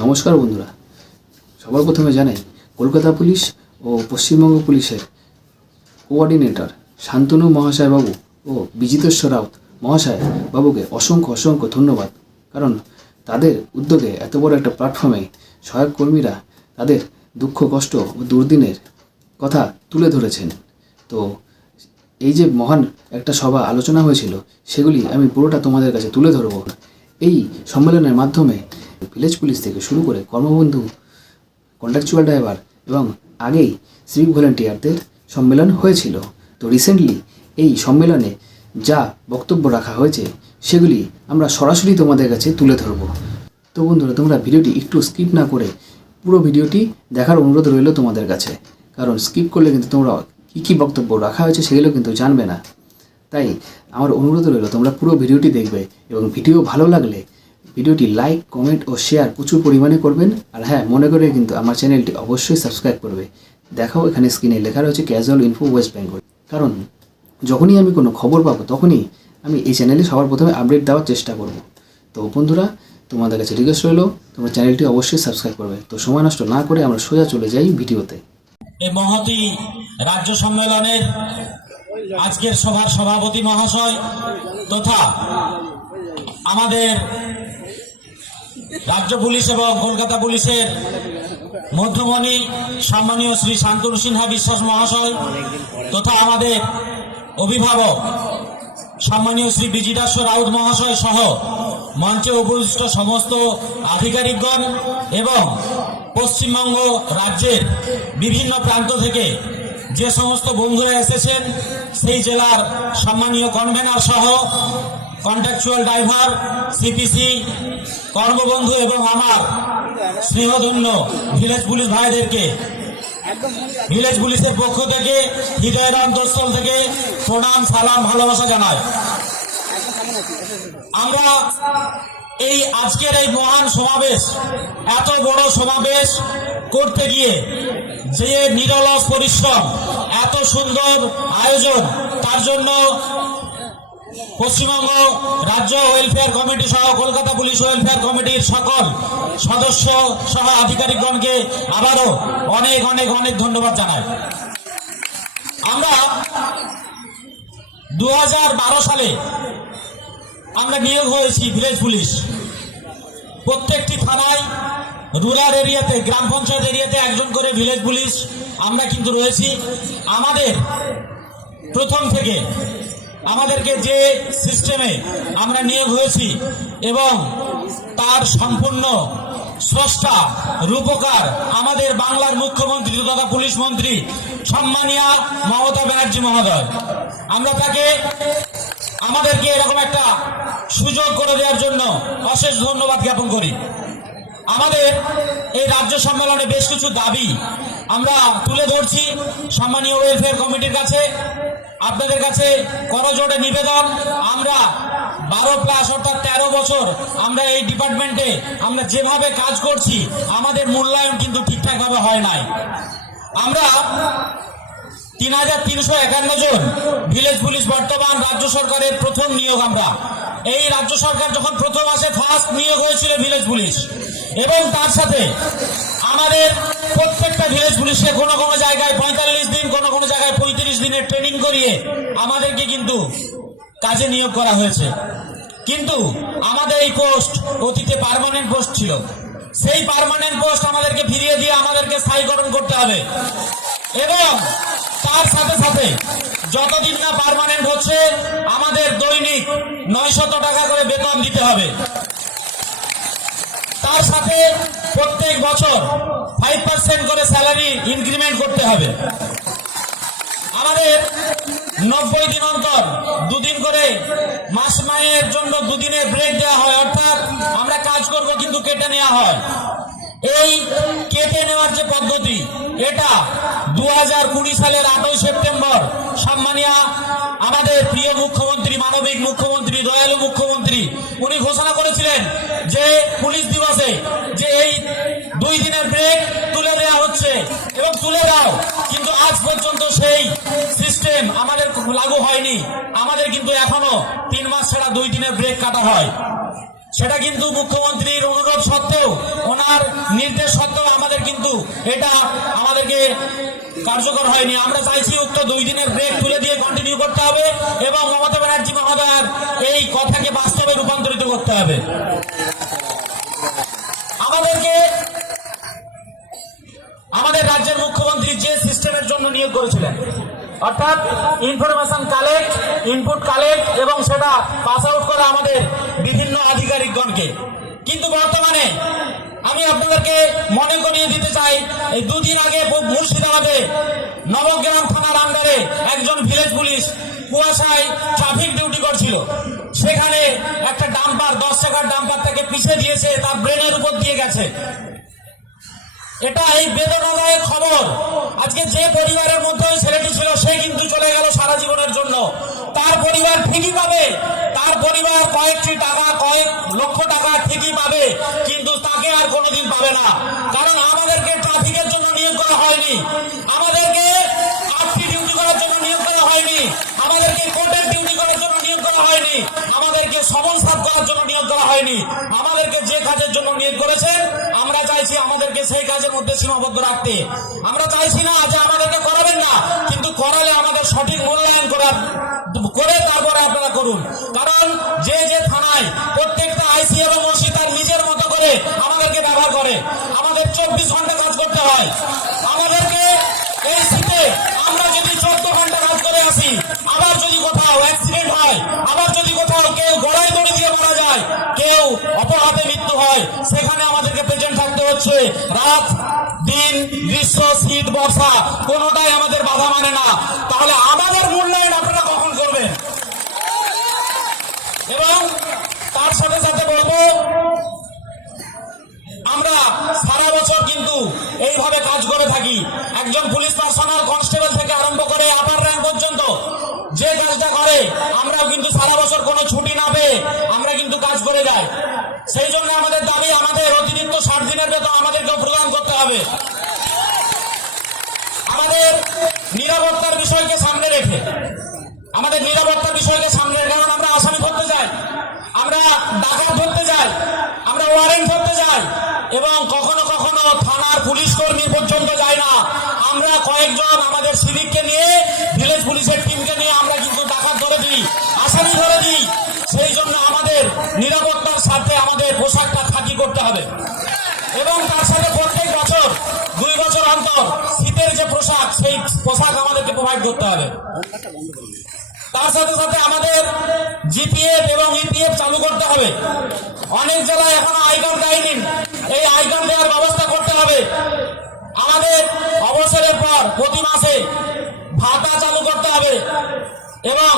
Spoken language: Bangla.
নমস্কার বন্ধুরা। সবার প্রথমে জানাই, কলকাতা পুলিশ ও পশ্চিমবঙ্গ পুলিশের কোঅর্ডিনেটর শান্তনু মহাশয় বাবু ও বিজিতেশ্বর রাউত মহাশয় বাবুকে অসংখ্য অসংখ্য ধন্যবাদ। কারণ তাদের উদ্যোগে এত বড় একটা প্ল্যাটফর্মে সহায়ক কর্মীরা তাদের দুঃখ, কষ্ট ও দুর্দিনের কথা তুলে ধরেছেন। তো এই যে মহান একটা সভা আলোচনা হয়েছিল, সেগুলি আমি পুরোটা তোমাদের কাছে তুলে ধরব। এই সম্মেলনের মাধ্যমে ভিলেজ পুলিশ থেকে শুরু করে কর্মবন্ধু কন্ট্রাকচুয়াল ড্রাইভার এবং আগেই সিভিক ভলেন্টিয়ারদের সম্মেলন হয়েছিল। তো রিসেন্টলি এই সম্মেলনে যা বক্তব্য রাখা হয়েছে, সেগুলি আমরা সরাসরি তোমাদের কাছে তুলে ধরব। তো বন্ধুরা, তোমরা ভিডিওটি একটু স্কিপ না করে পুরো ভিডিওটি দেখার অনুরোধ রইল তোমাদের কাছে। কারণ স্কিপ করলে কিন্তু তোমরা কী কী বক্তব্য রাখা হয়েছে সেগুলো কিন্তু জানবে না। তাই আমার অনুরোধ রইল তোমরা পুরো ভিডিওটি দেখবে এবং ভিডিও ভালো লাগলে ভিডিওটি লাইক, কমেন্ট ও শেয়ার প্রচুর পরিমাণে করবেন। আর হ্যাঁ মনে করে কিন্তু আমার চ্যানেলটি অবশ্যই সাবস্ক্রাইব করবে। দেখাও, এখানে স্ক্রিনে লেখা রয়েছে ক্যাজুয়াল ইনফো ওয়েস্ট বেঙ্গল কারণ, যখনই আমি কোনো খবর পাবো, তখনই আমি এই চ্যানেলে সবার প্রথমে আপডেট দেওয়ার চেষ্টা করব। তো বন্ধুরা, তোমাদের কাছে রিকোয়েস্ট রইল, তোমরা চ্যানেলটি অবশ্যই সাবস্ক্রাইব করবে। তো সময় নষ্ট না করে আমরা সোজা চলে যাই ভিডিওতে। এই রাজ্য সম্মেলনের আজকের সভার সভাপতি মহাশয় তথা আমাদের রাজ্য পুলিশ এবং কলকাতা পুলিশের মধ্যমণি সম্মানীয় শ্রী শান্তনু সিনহা বিশ্বাস মহাশয় তথা আমাদের অভিভাবক সম্মানীয় শ্রী বিজিদাস রাউত মহাশয় সহ মঞ্চে উপবিষ্ট সমস্ত আধিকারিকগণ এবং পশ্চিমবঙ্গ রাজ্যের বিভিন্ন প্রান্ত থেকে যে সমস্ত বন্ধুরা এসেছেন, সেই জেলার সম্মানীয় কনভেনার সহ কন্ট্রাকচুয়াল ড্রাইভার সিপিসি কর্মবন্ধু এবং আমার স্নেহধন্য ভিলেজ পুলিশ ভাইদেরকে। ভিলেজ পুলিশের পক্ষ থেকে হৃদয়ের অন্তঃস্থল থেকে প্রণাম, সালাম, ভালোবাসা জানায় আমরা এই আজকের এই মহান সমাবেশ, এত বড় সমাবেশ করতে গিয়ে যে নিরলস পরিশ্রম, এত সুন্দর আয়োজন, তার জন্য পশ্চিমবঙ্গ রাজ্য ওয়েলফেয়ার কমিটি সহ কলকাতা পুলিশ ওয়েলফেয়ার কমিটির সকল সদস্য সহ আধিকারিকগণকে আবারও অনেক অনেক অনেক ধন্যবাদ জানাই। আমরা দু হাজার বারো সালে আমরা নিয়োগ হয়েছি ভিলেজ পুলিশ। প্রত্যেকটি থানায় রুরাল এরিয়াতে, গ্রাম পঞ্চায়েত এরিয়াতে একজন করে ভিলেজ পুলিশ আমরা কিন্তু রয়েছি। আমাদের প্রথম থেকে আমাদেরকে যে সিস্টেমে আমরা নিয়োগ হয়েছি এবং তার সম্পূর্ণ স্রষ্টা, রূপকার, আমাদের বাংলার মুখ্যমন্ত্রী, তথা পুলিশ মন্ত্রী সম্মানিয়া মমতা ব্যানার্জি মহোদয়, আমরা তাকে আমাদেরকে এরকম একটা সুযোগ করে দেওয়ার জন্য অশেষ ধন্যবাদ জ্ঞাপন করি। আমাদের এই রাজ্য সম্মেলনে বেশ কিছু দাবি আমরা তুলে ধরছি সম্মানীয় ওয়েলফেয়ার কমিটির কাছে। আপনাদের কাছে করজোড়ে নিবেদন, আমরা বারো প্লাস অর্থাৎ তেরো বছর আমরা এই ডিপার্টমেন্টে আমরা যেভাবে কাজ করছি, আমাদের মূল্যায়ন কিন্তু ঠিকঠাকভাবে হয় নাই। আমরা তিন হাজার তিনশো একান্ন জন ভিলেজ পুলিশ বর্তমান রাজ্য সরকারের প্রথম নিয়োগ আমরা। এই রাজ্য সরকার যখন প্রথম আসে ফার্স্ট নিয়োগ হয়েছিল ভিলেজ পুলিশ এবং তার সাথে আমাদের প্রত্যেকটা ভিলেজ পুলিশকে কোনো কোনো জায়গায় পঁয়তাল্লিশ দিন, কোনো কোনো জায়গায় পঁয়ত্রিশ দিনের ট্রেনিং করিয়ে আমাদেরকে কিন্তু কাজে নিয়োগ করা হয়েছে। কিন্তু আমাদের এই পোস্ট অতীতে পারমানেন্ট পোস্ট ছিল। সেই পারমানেন্ট পোস্ট আমাদেরকে ফিরিয়ে দিয়ে আমাদেরকে স্থায়ীকরণ করতে হবে। এবং তার সাথে সাথে যতদিন না পারমানেন্ট হচ্ছে, আমাদের দৈনিক নয়শত টাকা করে বেতন দিতে হবে। তার সাথে প্রত্যেক বছর ফাইভ পার্সেন্ট করে স্যালারি ইনক্রিমেন্ট করতে হবে। আমাদের নব্বই দিন অন্তর দুদিন করে মাস মায়ের জন্য দুদিনের ব্রেক দেওয়া হয়, অর্থাৎ আমরা কাজ করব কিন্তু কেটে নেওয়া হয়। এই কেটে নেওয়ার যে পদ্ধতি, এটা দু হাজার কুড়ি সালের আটই সেপ্টেম্বর সম্মানিয়া আমাদের প্রিয় মুখ্যমন্ত্রী, মানবিক মুখ্যমন্ত্রী, দয়ালু মুখ্যমন্ত্রী, উনি ঘোষণা করেছিলেন যে পুলিশ দিবসে যে এই দুই দিনের ব্রেক তুলে দেওয়া হচ্ছে এবং তুলে দাও। কিন্তু আজ পর্যন্ত সেই সিস্টেম আমাদের লাগু হয়নি। আমাদের কিন্তু এখনও তিন মাস ছাড়া দুই দিনের ব্রেক কাটা হয়। সেটা কিন্তু মুখ্যমন্ত্রীর অনুরোধ সত্ত্বেও, ওনার নির্দেশ সত্ত্বেও আমাদের কিন্তু এটা আমাদেরকে কার্যকর হয়নি। আমরা চাইছি উক্ত দুই দিনের ব্রেক তুলে দিয়ে কন্টিনিউ করতে হবে এবং মমতা ব্যানার্জি মহোদয়ের এই কথাকে বাস্তবে রূপান্তরিত করতে হবে। আমাদেরকে, আমাদের রাজ্যের মুখ্যমন্ত্রী যে সিস্টেমের জন্য নিয়োগ করেছিলেন, অর্থাৎ ইনফরমেশন কালেক্ট ইনপুট কালেক্ট এবং সেটা পাস আউট করা আমাদের বিভিন্ন আধিকারিকগণকে। কিন্তু বর্তমানে আমি আপনাদেরকে মনে করিয়ে দিতে চাই, এই দুদিন আগে মুর্শিদাবাদে নবগ্রাম থানার আন্ডারে পুলিশ কুয়াশায় ট্রাফিক ডিউটি করছিল। সেখানে একটা ডাম্পার দশ টাকার ডাম্পার তাকে পিছিয়ে দিয়েছে, তার ব্রেনের উপর দিয়ে গেছে। এটা এই বেদনাদায়ক খবর। আজকে যে পরিবারের মধ্যে ছেলেটি ছিল, সে কিন্তু চলে গেল সারা জীবনের জন্য। তার পরিবার ঠিকই পাবে। তার পরিবার কয়েকটি টাকা, কয়েক লক্ষ টাকা ঠিকই পাবে, কিন্তু তাকে আর কোনোদিন পাবে না। কারণ আমাদেরকে ট্রাফিকের জন্য নিয়োগ করা হয়নি। আমাদেরকে হয়নি। আমাদেরকে যে কাজের জন্য নিয়োগ করেছেন আমরা চাইছি আমাদেরকে সেই কাজের মধ্যে সীমাবদ্ধ রাখতে। আমরা চাইছি না যে আমাদেরকে করাবেন না, কিন্তু করালে আমাদের সঠিক মূল্যায়ন করার করে তারপরে আপনারা করুন। কারণ যে যে থানায় প্রত্যেকটা আইসি এবং ওসি তার নিজের মতো করে আমাদেরকে ব্যবহার করে। আমাদের চব্বিশ ঘণ্টা কাজ করতে হয়। আমাদেরকে এই শীতে আমরা যদি চোদ্দ ঘণ্টা কাজ করে আসি হয়, সেখানে আমাদেরকে প্রেজেন্ট থাকতে হচ্ছে। রাত, দিন, গ্রীষ্ম, শীত, বর্ষা, কোনোটাই আমাদের বাধা মানে না। তাহলে আমাদের মূল্যায়ন আপনারা কখন করবেন? এবং তার সাথে সাথে বলব, আমরা সারা বছর কিন্তু এইভাবে কাজ করে থাকি। একজন পুলিশ পার্সোনাল কনস্টেবল থেকে আরম্ভ করে আপার র্যাঙ্ক পর্যন্ত যে কাজটা করে, আমরাও কিন্তু সারা বছর কোনো ছুটি না পেয়ে আমরা কিন্তু কাজ করে যাই। সেই জন্য আমাদের দাবি, আমাদের অতিরিক্ত ষাট দিনের বেতন আমাদেরকেও প্রদান করতে হবে। আমাদের নিরাপত্তার বিষয়কে সামনে রেখে, আমাদের নিরাপত্তার বিষয়কে সামনে রেখে কারণ আমরা আসামি ধরতে যাই আমরা ডাকাত ধরতে যাই আমরা ওয়ারেন্ট ধরতে যাই এবং কখনো কখনো থানার পুলিশ কর্মী পর্যন্ত যায় না। আমরা কয়েকজন আমাদের সিভিককে নিয়ে, ভিলেজ পুলিশের টিমকে নিয়ে আমরা কিন্তু ডাকাত ধরে দিই, আসামি ধরে দিই। সেই করতে হবে। এবং তার সাথে প্রত্যেক বছর, দুই বছর অন্তর শীতের যে পোশাক, সেই পোশাক আমাদেরকে প্রোভাইড করতে হবে। তার সাথে সাথে আমাদের জিপিএফ এবং ইপিএফ চালু করতে হবে। অনেক জেলায় এখনও আইকন দেয়নি। এই আইকন দেওয়ার ব্যবস্থা করতে হবে। আমাদের অবসরের পর প্রতি মাসে ভাতা চালু করতে হবে। এবং